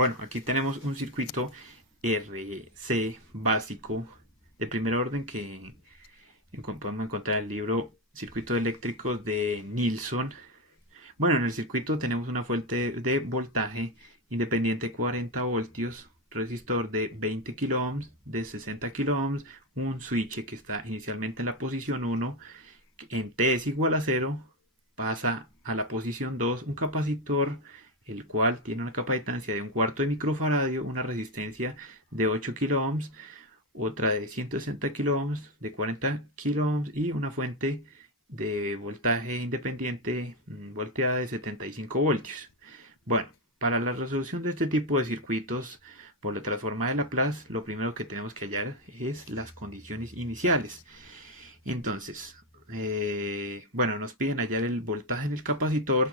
Bueno, aquí tenemos un circuito RC básico de primer orden que podemos encontrar el libro Circuitos Eléctricos de Nilsson. Bueno, en el circuito tenemos una fuente de voltaje independiente 40 voltios, resistor de 20 kilo ohms, de 60 kilo ohms, un switch que está inicialmente en la posición 1, en T es igual a 0, pasa a la posición 2, un capacitor el cual tiene una capacitancia de un cuarto de microfaradio, una resistencia de 8 kilo ohms, otra de 160 kilo ohms, de 40 kilo ohms y una fuente de voltaje independiente volteada de 75 voltios. Bueno, para la resolución de este tipo de circuitos por la transformada de Laplace, lo primero que tenemos que hallar es las condiciones iniciales. Entonces, bueno, nos piden hallar el voltaje en el capacitor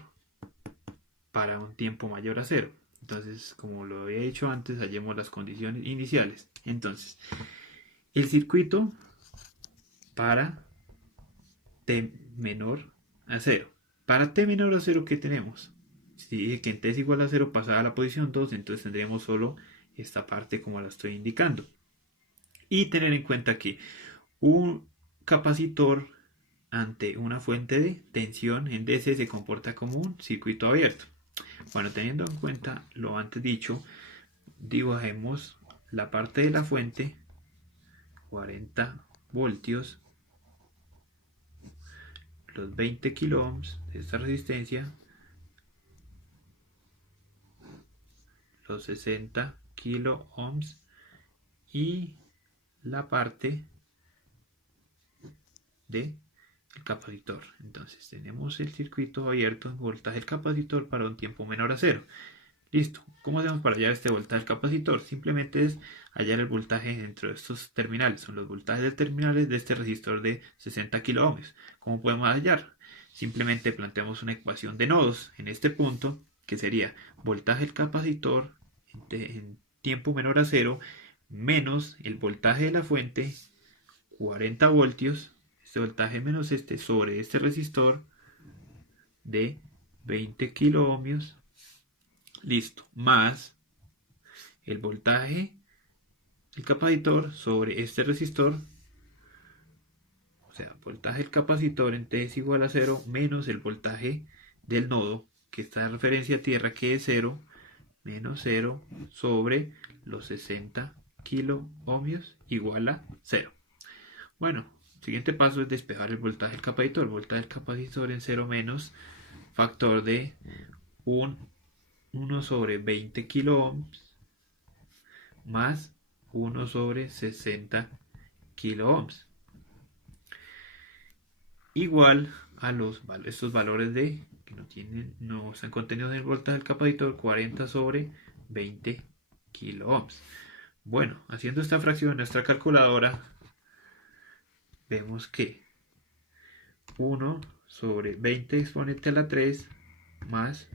para un tiempo mayor a cero. Entonces, como lo había dicho antes, hallemos las condiciones iniciales. Entonces, el circuito para t menor a 0. Para t menor a 0, ¿qué tenemos? Si dije que en t es igual a 0 pasada a la posición 2, entonces tendríamos solo esta parte como la estoy indicando. Y tener en cuenta que un capacitor ante una fuente de tensión en DC se comporta como un circuito abierto. Bueno, teniendo en cuenta lo antes dicho, dibujemos la parte de la fuente, 40 voltios, los 20 kilo ohms de esta resistencia, los 60 kilo ohms y la parte de el capacitor. Entonces tenemos el circuito abierto en voltaje del capacitor para un tiempo menor a 0. Listo. ¿Cómo hacemos para hallar este voltaje del capacitor? Simplemente es hallar el voltaje dentro de estos terminales. Son los voltajes de terminales de este resistor de 60 kilo ohms. ¿Cómo podemos hallar? Simplemente planteamos una ecuación de nodos en este punto que sería voltaje del capacitor en tiempo menor a 0 menos el voltaje de la fuente, 40 voltios, este voltaje menos este sobre este resistor de 20 kilo ohmios, listo, más el voltaje del capacitor sobre este resistor, o sea, voltaje del capacitor en T es igual a 0 menos el voltaje del nodo que está en referencia a tierra que es 0 menos 0 sobre los 60 kilo ohmios igual a 0. Bueno, el siguiente paso es despejar el voltaje del capacitor. El voltaje del capacitor en 0 menos factor de 1 sobre 20 kilo ohms más 1 sobre 60 kilo ohms igual a estos valores de que no están contenidos en el voltaje del capacitor, 40 sobre 20 kilo ohms. Bueno, haciendo esta fracción en nuestra calculadora vemos que 1 sobre 20 exponente a la 3 más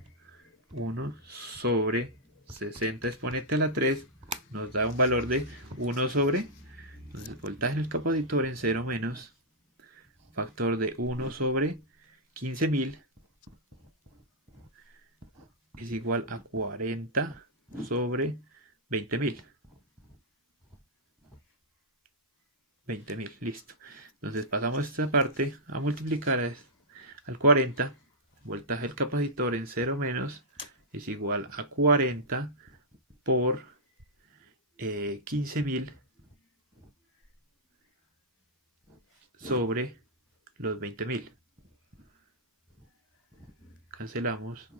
1 sobre 60 exponente a la 3 nos da un valor de 1 sobre, entonces voltaje en el capacitor en 0 menos factor de 1 sobre 15.000 es igual a 40 sobre 20.000. 20.000, listo. Entonces pasamos esta parte a multiplicar al 40. Voltaje del capacitor en 0 menos es igual a 40 por 15.000 sobre los 20.000. Cancelamos.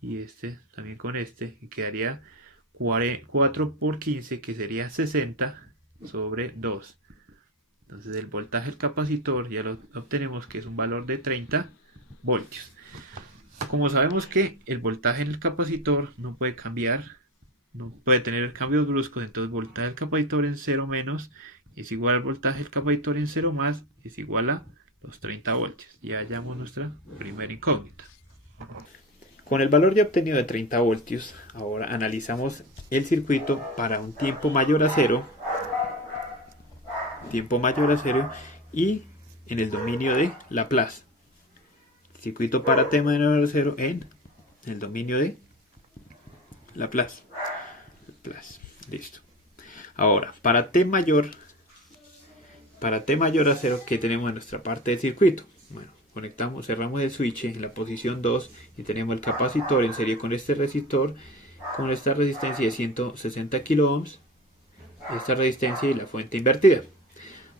Y este también con este. Y quedaría 4 por 15, que sería 60 sobre 2. Entonces el voltaje del capacitor ya lo obtenemos que es un valor de 30 voltios. Como sabemos que el voltaje en el capacitor no puede cambiar, no puede tener cambios bruscos, entonces voltaje del capacitor en 0 menos es igual al voltaje del capacitor en 0 más es igual a los 30 voltios. Ya hallamos nuestra primera incógnita. Con el valor ya obtenido de 30 voltios, ahora analizamos el circuito para un tiempo mayor a 0, y en el dominio de Laplace. circuito para t menor a 0 en el dominio de Laplace. Listo. Ahora, para t mayor a 0, ¿qué tenemos en nuestra parte del circuito? Bueno, cerramos el switch en la posición 2 y tenemos el capacitor en serie con este resistor, con esta resistencia de 160 kilo ohms, esta resistencia y la fuente invertida.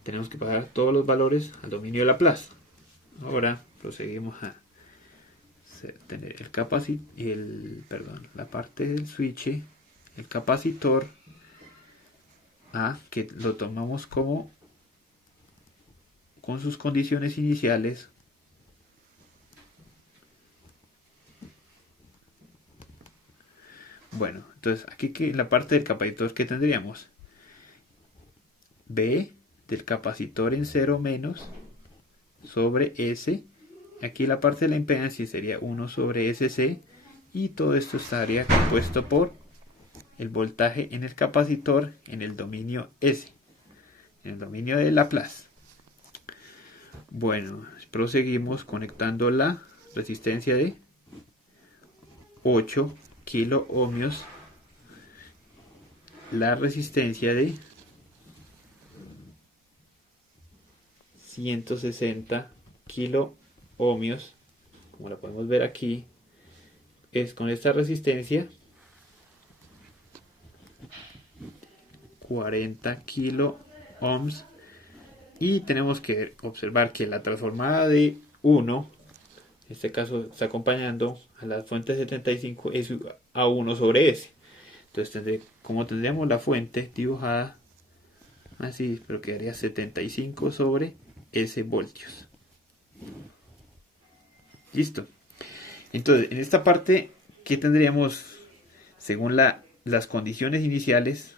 Tenemos que pasar todos los valores al dominio de Laplace. Ahora proseguimos a tener la parte del switch, el capacitor, que lo tomamos como con sus condiciones iniciales. Bueno, entonces aquí en la parte del capacitor, ¿qué tendríamos? B del capacitor en 0 menos sobre S. Aquí la parte de la impedancia sería 1 sobre SC. Y todo esto estaría compuesto por el voltaje en el capacitor en el dominio S, en el dominio de Laplace. Bueno, proseguimos conectando la resistencia de 8 kilo ohmios, la resistencia de 160 kilo ohmios, como la podemos ver aquí, es con esta resistencia 40 kilo ohms. Y tenemos que observar que la transformada de 1, en este caso está acompañando a la fuente 75, es a 1 sobre S. Entonces, como tendríamos la fuente dibujada así, pero quedaría 75 sobre S voltios. Listo. Entonces, en esta parte, ¿qué tendríamos según las condiciones iniciales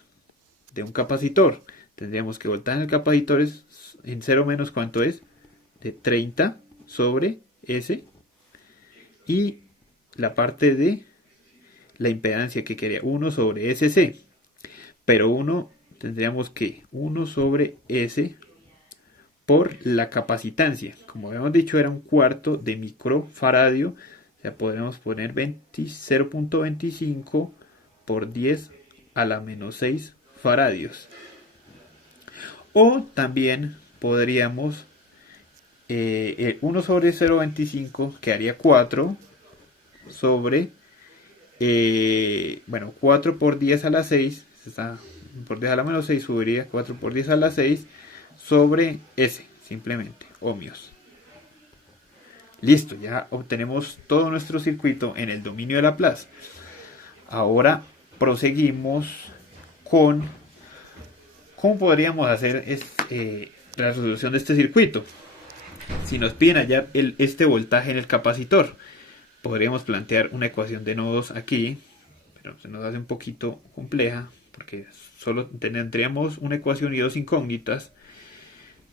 de un capacitor? Tendríamos que voltaje en el capacitor es en 0 menos, ¿cuánto es? De 30 sobre S. Y la parte de la impedancia que quería 1 sobre SC. Pero tendríamos que 1 sobre S por la capacitancia. Como habíamos dicho, era un cuarto de microfaradio. O sea, podemos poner 0.25 por 10 a la menos 6 faradios. O también podríamos 1 sobre 0.25 que haría 4 sobre 4 por 10 a la 6, por 10 a la menos 6 subiría 4 por 10 a la 6 sobre S, simplemente, ohmios. Listo, ya obtenemos todo nuestro circuito en el dominio de Laplace. Ahora proseguimos con cómo podríamos hacer la resolución de este circuito. Si nos piden hallar este voltaje en el capacitor, podríamos plantear una ecuación de nodos aquí, pero se nos hace un poquito compleja porque solo tendríamos una ecuación y dos incógnitas.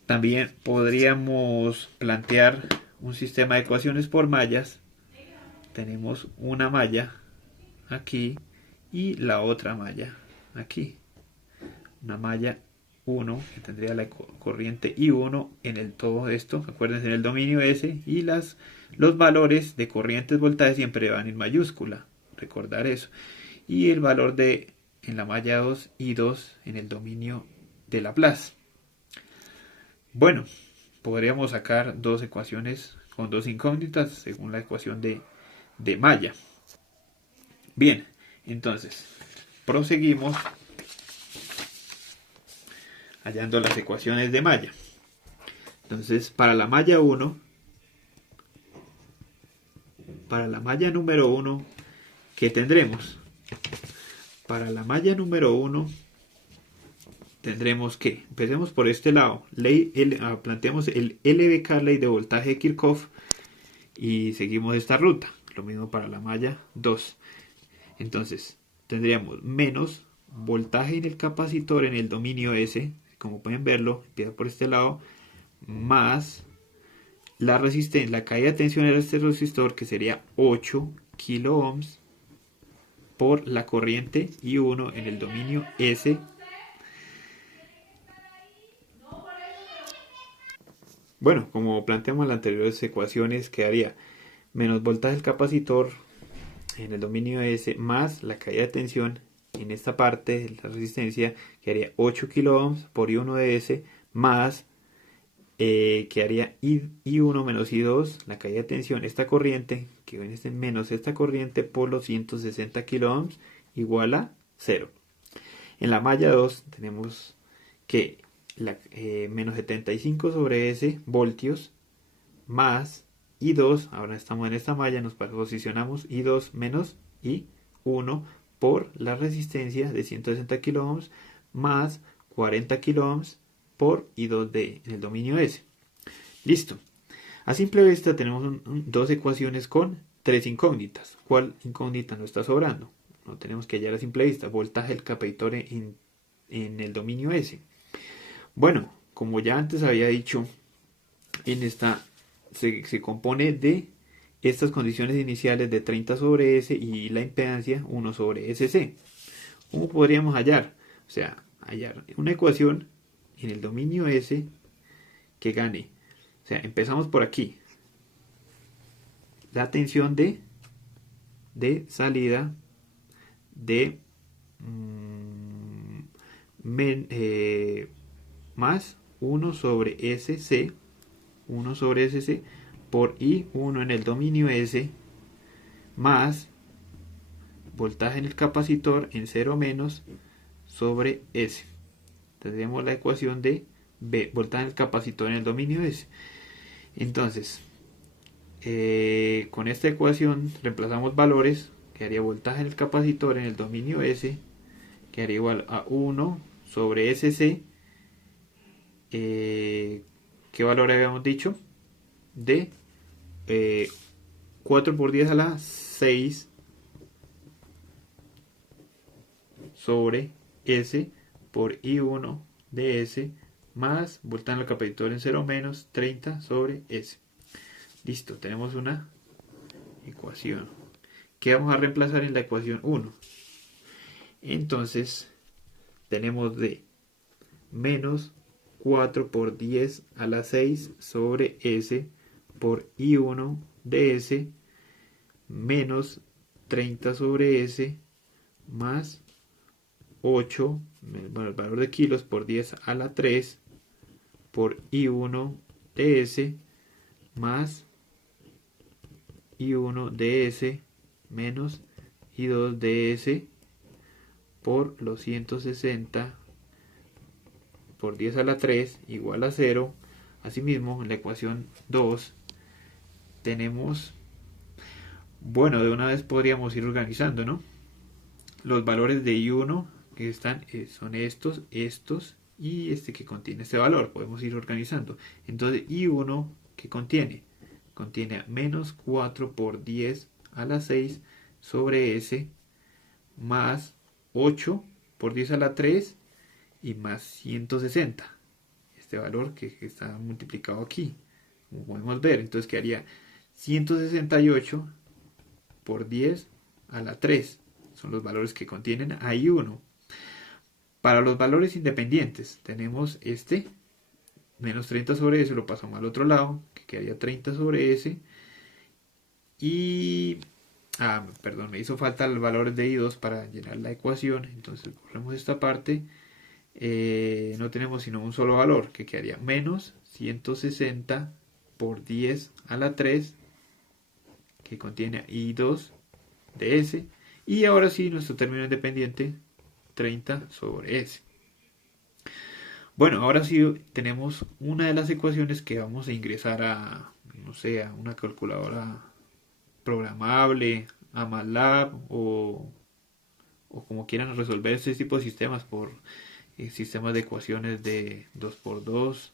También podríamos plantear un sistema de ecuaciones por mallas. Tenemos una malla aquí y la otra malla aquí. Una malla 1 que tendría la corriente I1 en todo esto. Acuérdense, en el dominio S, y los valores de corrientes voltaje siempre van en mayúscula. Recordar eso. Y el valor en la malla 2 I2 en el dominio de Laplace. Bueno, podríamos sacar dos ecuaciones con dos incógnitas según la ecuación de malla. Bien, entonces proseguimos hallando las ecuaciones de malla. Entonces, para la malla número 1, ¿qué tendremos? Para la malla número 1 tendremos que, empecemos por este lado, planteamos el LBK, ley de voltaje de Kirchhoff, y seguimos esta ruta. Lo mismo para la malla 2. Entonces, tendríamos menos voltaje en el capacitor en el dominio S, como pueden verlo, empieza por este lado, más la resistencia, la caída de tensión de este resistor, que sería 8 kilo ohms, por la corriente I1 en el dominio S. Bueno, como planteamos en las anteriores ecuaciones, quedaría menos voltaje del capacitor en el dominio S más la caída de tensión en esta parte de la resistencia, que haría 8 kilo ohms por I1 de S, más que haría I1 menos I2, la caída de tensión, esta corriente, que viene menos esta corriente por los 160 kilo ohms, igual a 0. En la malla 2 tenemos que menos 75 sobre S voltios más I2, ahora estamos en esta malla, nos posicionamos I2 menos I1 por la resistencia de 160 kilo ohms más 40 kilo ohms por I2D en el dominio S. Listo. A simple vista tenemos dos ecuaciones con tres incógnitas. ¿Cuál incógnita nos está sobrando? No tenemos que hallar a simple vista. Voltaje del capacitor en el dominio S. Bueno, como ya antes había dicho, en esta se compone de estas condiciones iniciales de 30 sobre S y la impedancia 1 sobre SC. ¿Cómo podríamos hallar? O sea, hallar una ecuación en el dominio S que gane. O sea, empezamos por aquí. La tensión de salida de más 1 sobre SC, 1 sobre SC por I1 en el dominio S más voltaje en el capacitor en 0 menos sobre S. Tendremos la ecuación de B, voltaje en el capacitor en el dominio S. Entonces, con esta ecuación reemplazamos valores, que haría voltaje en el capacitor en el dominio S, que haría igual a 1 sobre SC. ¿Qué valor habíamos dicho? De 4 por 10 a la 6 sobre S por I1 de S más voltaje en el capacitor en 0 menos 30 sobre S. Listo, tenemos una ecuación. ¿Qué vamos a reemplazar en la ecuación 1? Entonces, tenemos de menos 4 por 10 a la 6 sobre S por I1 de S menos 30 sobre S más 8, bueno, el valor de kilos por 10 a la 3 por I1 de S más I1 de S menos I2 de S por los 160 por 10 a la 3 igual a 0. Asimismo, en la ecuación 2 tenemos, bueno, de una vez podríamos ir organizando, ¿no? Los valores de I1 que están son estos y este que contiene este valor. Podemos ir organizando. Entonces, I1 que contiene menos 4 por 10 a la 6 sobre S más 8 por 10 a la 3 y más 160. Este valor que está multiplicado aquí, como podemos ver. Entonces quedaría 168 por 10 a la 3. Son los valores que contienen a I1. Para los valores independientes tenemos este menos 30 sobre S, lo pasamos al otro lado, que quedaría 30 sobre S. Y perdón, me hizo falta el valor de I2 para llenar la ecuación. Entonces borremos esta parte. No tenemos sino un solo valor, que quedaría menos 160 por 10 a la 3, que contiene I2 de S. Y ahora sí, nuestro término independiente, 30 sobre S. Bueno, ahora sí tenemos una de las ecuaciones que vamos a ingresar a, no sé, a una calculadora programable, a MATLAB o como quieran resolver este tipo de sistemas por sistemas de ecuaciones de 2x2